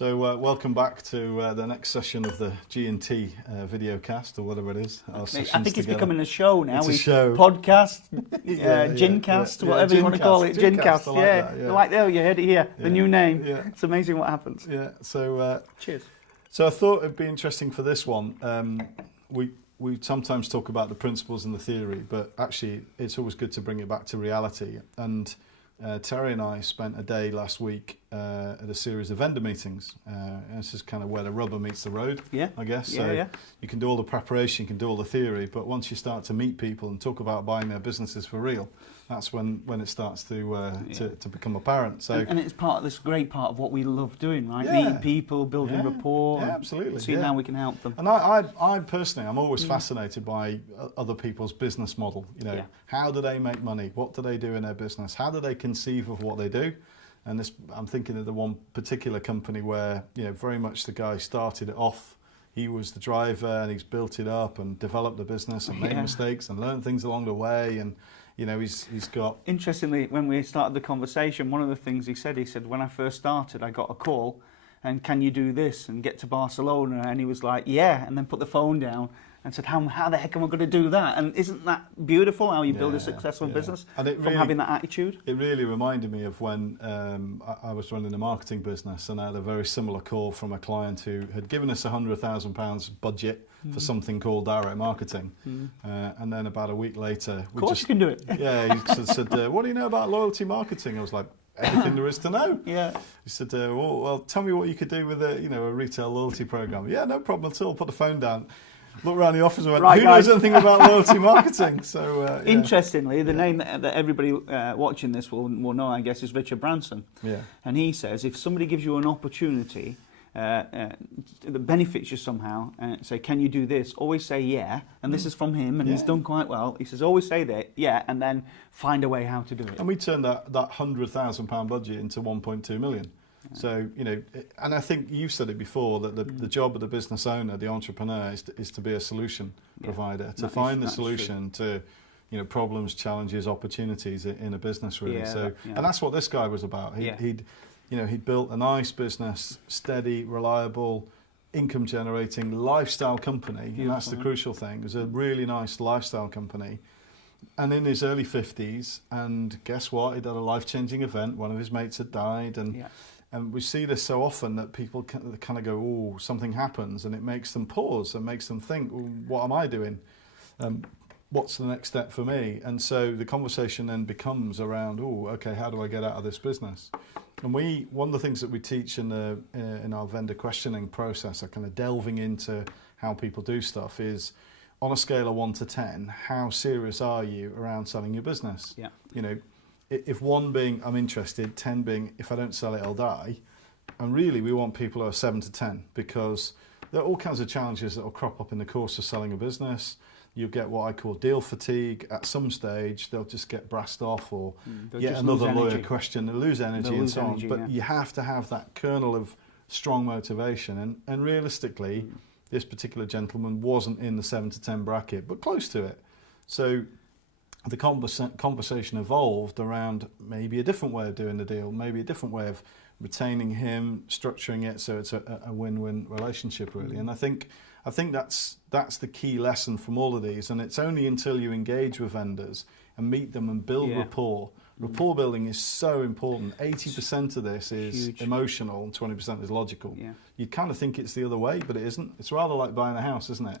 So welcome back to the next session of the G&T video cast, or whatever it is. I think it's becoming a show now. It's a show. Podcast, Gincast, whatever you want to call it. Gincast, like that. You heard it here, the new name. Yeah. It's amazing what happens. Yeah, so... Cheers. So I thought it'd be interesting for this one. We sometimes talk about the principles and the theory, but actually it's always good to bring it back to reality. And Terry and I spent a day last week at a series of vendor meetings. And this is kind of where the rubber meets the road, I guess. So you can do all the preparation, you can do all the theory, but once you start to meet people and talk about buying their businesses for real, that's when it starts to become apparent. So and it's part of this great part of what we love doing, right? Meeting people, building rapport, absolutely. Seeing how we can help them. And I personally, I'm always fascinated by other people's business model. You know, how do they make money? What do they do in their business? How do they conceive of what they do? And this, I'm thinking of the one particular company where, you know, very much the guy started it off. He was the driver, and he's built it up and developed the business and made mistakes and learned things along the way. And you know, he's got... Interestingly, when we started the conversation, one of the things he said, when I first started, I got a call, and can you do this and get to Barcelona? And he was like, yeah, and then put the phone down and said, how the heck am I going to do that? And isn't that beautiful, how you build a successful business from having that attitude? It really reminded me of when I was running a marketing business, and I had a very similar call from a client who had given us £100,000 budget for something called direct marketing. And then about a week later... Of course you can do it. Yeah, he said, what do you know about loyalty marketing? I was like, everything there is to know. He said, well, tell me what you could do with a retail loyalty program. Yeah, no problem at all. Put the phone down. Looked around the office and went, who knows anything about loyalty marketing? So, Interestingly, the name that everybody watching this will know, I guess, is Richard Branson. Yeah. And he says, if somebody gives you an opportunity that benefits you somehow, and say, can you do this? Always say yeah. And this is from him, and he's done quite well. He says, always say that, yeah, and then find a way how to do it. And we turned that £100,000 budget into 1.2 million. So, you know, and I think you've said it before, that the job of the business owner, the entrepreneur, is to be a solution provider, to find the solution to, you know, problems, challenges, opportunities in a business, really. And that's what this guy was about. He'd built a nice business, steady, reliable, income generating lifestyle company. And that's the crucial thing. It was a really nice lifestyle company. And in his early 50s, and guess what? He'd had a life-changing event. One of his mates had died, and we see this so often that people kind of go, oh, something happens, and it makes them pause and makes them think, well, what am I doing? What's the next step for me? And so the conversation then becomes around, oh, okay, how do I get out of this business? And one of the things that we teach in our vendor questioning process, are kind of delving into how people do stuff, is on a scale of 1 to 10, how serious are you around selling your business? Yeah. You know, if 1 being I'm interested, 10 being if I don't sell it, I'll die. And really, we want people who are 7 to 10, because there are all kinds of challenges that will crop up in the course of selling a business. You'll get what I call deal fatigue. At some stage, they'll just get brassed off, or yet another lawyer question. They'll lose energy and so on. But you have to have that kernel of strong motivation. And realistically, this particular gentleman wasn't in the 7 to 10 bracket, but close to it. So the conversation evolved around maybe a different way of doing the deal, maybe a different way of retaining him, structuring it so it's a win-win relationship, really. And I think that's the key lesson from all of these. And it's only until you engage with vendors and meet them and build rapport. Rapport building is so important. 80% of this is emotional and 20% is logical. You kind of think it's the other way, but it isn't. It's rather like buying a house, isn't it?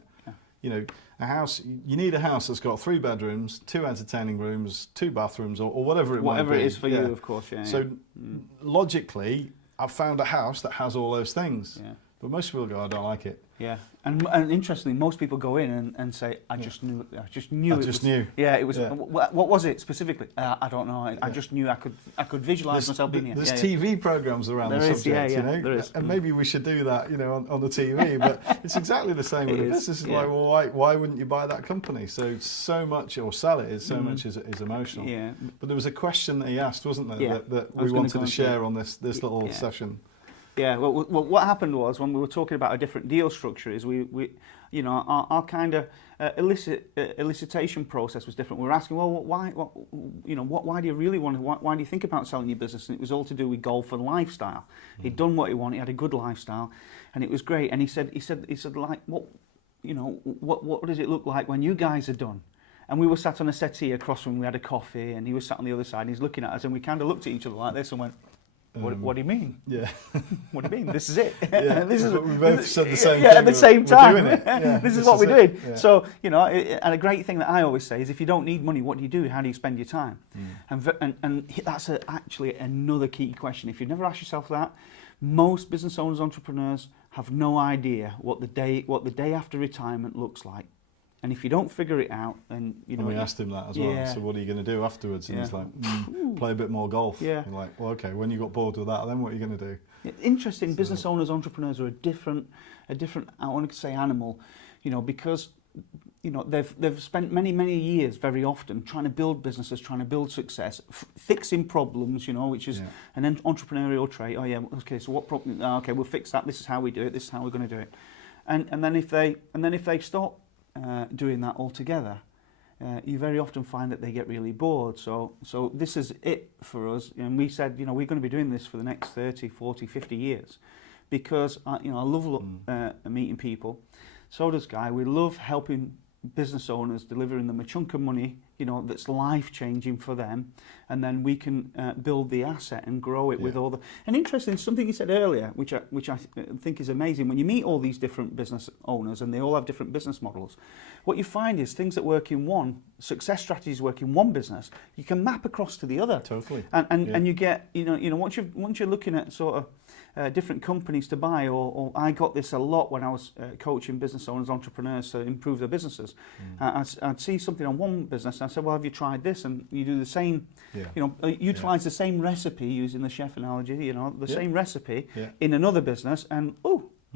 You know, a house, you need a house that's got 3 bedrooms, 2 entertaining rooms, 2 bathrooms, or whatever it might be. Whatever it is for you, of course, So logically, I've found a house that has all those things. But most people go, I don't like it. Yeah, and interestingly, most people go in and say, I just knew. Yeah, it was. What was it specifically? I don't know. I just knew I could visualise myself being here. There's TV programmes around the subject, you know. There is. And maybe we should do that, you know, on the TV. But it's exactly the same with the business. It's like, well, why wouldn't you buy that company? So much, or sell it, so much is emotional. Yeah. But there was a question that he asked, wasn't there, that we wanted to share on this little session. Yeah, well, what happened was, when we were talking about a different deal structure, is our kind of elicitation process was different. We were asking, well, why do you really want to? Why do you think about selling your business? And it was all to do with golf and lifestyle. He'd done what he wanted. He had a good lifestyle, and it was great. And he said, like, what does it look like when you guys are done? And we were sat on a settee across from him. We had a coffee, and he was sat on the other side. And he's looking at us, and we kind of looked at each other like this and went, what do you mean? Yeah. What do you mean? This is it. Yeah. This is, we both said the same thing. Yeah, at the same time. We're doing it. Yeah, this is what we're doing. Yeah. So, and a great thing that I always say is if you don't need money, what do you do? How do you spend your time? And that's actually another key question. If you've never asked yourself that, most business owners, entrepreneurs have no idea what the day after retirement looks like. And if you don't figure it out, then And we asked him that as well. So what are you going to do afterwards? And he's like, play a bit more golf. Yeah. You're like, well, okay. When you got bored with that, then what are you going to do? Interesting. Business owners, entrepreneurs are a different. I want to say animal, because they've spent many years very often trying to build businesses, trying to build success, fixing problems, which is an entrepreneurial trait. Oh yeah, okay. So what problem? Okay, we'll fix that. This is how we do it. This is how we're going to do it. And then if they stop doing that altogether, you very often find that they get really bored. So this is it for us. And we said, we're going to be doing this for the next 30, 40, 50 years because, I love meeting people. So does Guy. We love helping business owners, delivering them a chunk of money, that's life-changing for them. And then we can build the asset and grow it with all the... And interesting, something you said earlier, which I think is amazing. When you meet all these different business owners and they all have different business models, what you find is things that work in one, success strategies work in one business, you can map across to the other. Totally. And you get, once you're looking at sort of different companies to buy, or I got this a lot when I was coaching business owners, entrepreneurs to improve their businesses. I'd see something on one business and I said, well, have you tried this? And you do the same, utilize the same recipe, using the chef analogy, the same recipe in another business, and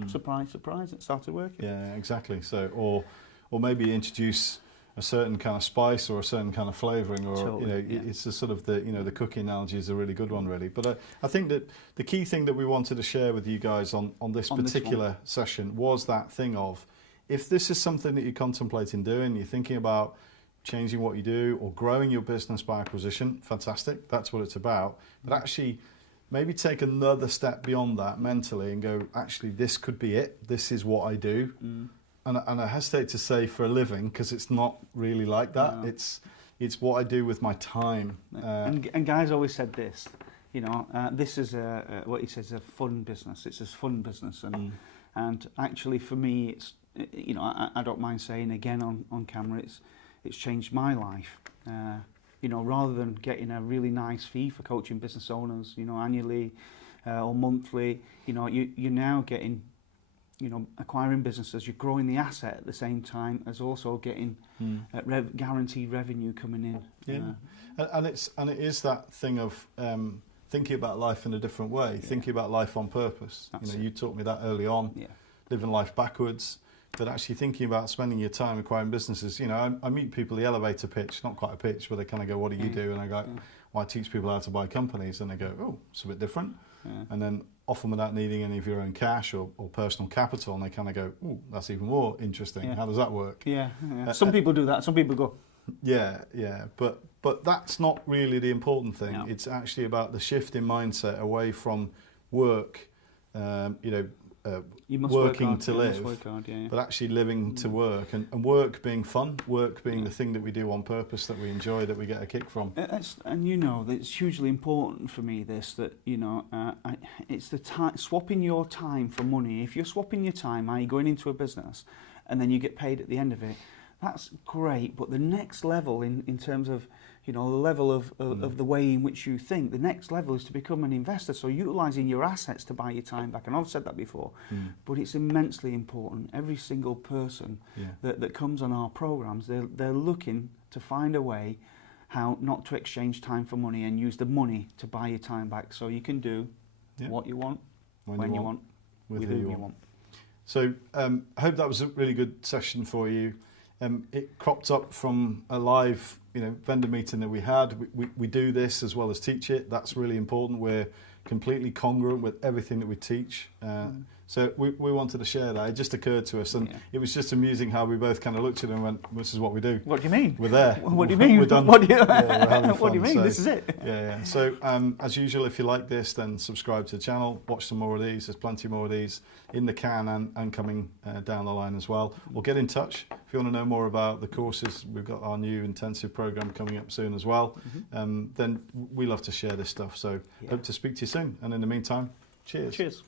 surprise, surprise, it started working. Yeah, exactly. So, or maybe introduce a certain kind of spice or a certain kind of flavouring, or it's the sort of the cooking analogy is a really good one, really. But I think that the key thing that we wanted to share with you guys on this particular session was that thing of, if this is something that you're contemplating doing, you're thinking about changing what you do or growing your business by acquisition, fantastic, that's what it's about. But actually, maybe take another step beyond that mentally and go, actually, this could be it. This is what I do. And I hesitate to say for a living, because it's not really like that. No. It's what I do with my time. And Guy's always said this, this is what he says, a fun business. It's a fun business, and actually for me, it's I don't mind saying again on camera, it's changed my life. Rather than getting a really nice fee for coaching business owners, annually or monthly, you're now getting. Acquiring businesses, you're growing the asset at the same time as also getting guaranteed revenue coming in. Yeah, and it is that thing of thinking about life in a different way, thinking about life on purpose. You taught me that early on, living life backwards, but actually thinking about spending your time acquiring businesses. I meet people, the elevator pitch, not quite a pitch, but they kind of go, what do you do? And I go, well, I teach people how to buy companies. And they go, oh, it's a bit different. And then often without needing any of your own cash or personal capital, and they kind of go, oh, that's even more interesting. How does that work? Some people do that. Some people go, but that's not really the important thing. No. It's actually about the shift in mindset away from work, you must working work hard, to live, work hard, but actually living to work, and work being fun, work being the thing that we do on purpose, that we enjoy, that we get a kick from. And it's hugely important for me it's the time, swapping your time for money. If you're swapping your time, are you going into a business and then you get paid at the end of it, that's great. But the next level in terms of the level of the way in which you think, the next level is to become an investor. So utilising your assets to buy your time back. And I've said that before, but it's immensely important. Every single person that comes on our programs, they're looking to find a way how not to exchange time for money and use the money to buy your time back. So you can do what you want, when you want, with who you want. So I hope that was a really good session for you. It cropped up from a live vendor meeting that we had. We do this as well as teach it. That's really important. We're completely congruent with everything that we teach. So we wanted to share that. It just occurred to us, and it was just amusing how we both kind of looked at it and went, "This is what we do." What do you mean? We're there. What do you mean? We're done. What do you, we're having what do you fun. mean? So, This is it. Yeah. So as usual, if you like this, then subscribe to the channel. Watch some more of these. There's plenty more of these in the can and coming down the line as well. Or get in touch if you want to know more about the courses. We've got our new intensive program coming up soon as well. Then we love to share this stuff. So hope to speak to you soon. And in the meantime, cheers. Cheers.